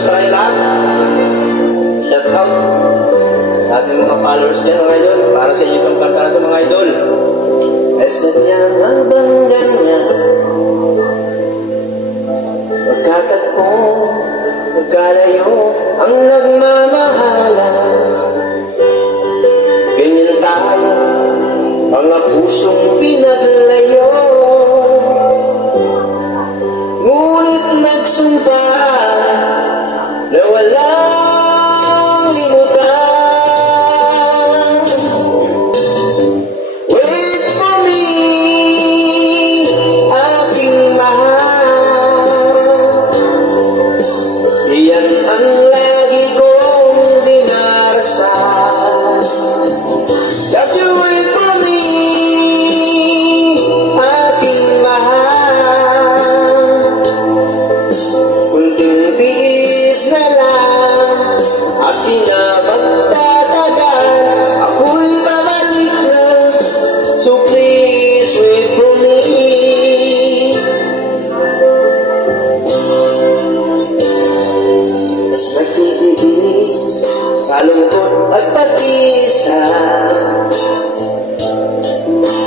Kamusta kayo lahat? Shout out sa ating mga followers dyan mga idol. Para sa inyo itong kanta na ito mga idol. Ay sadyang habang ganyan magkatagpo, magkalayo ang nagmamahalan. Ganyan tayo, mga pusong pinaglayo, ngunit nagsumpa na walang limutan. Wait for me, aking mahal, iyan ang lagi kong dinarasal. That you wait for me, aking mahal, kunting tiis na lang at di na magtatagal, ako'y babalik na. So please wait for me. Nagtitiis sa lungkot at pag-isa,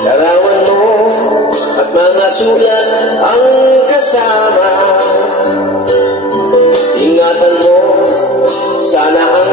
larawan mo at mga sulat ang kasama. Ingatan mo, sana ang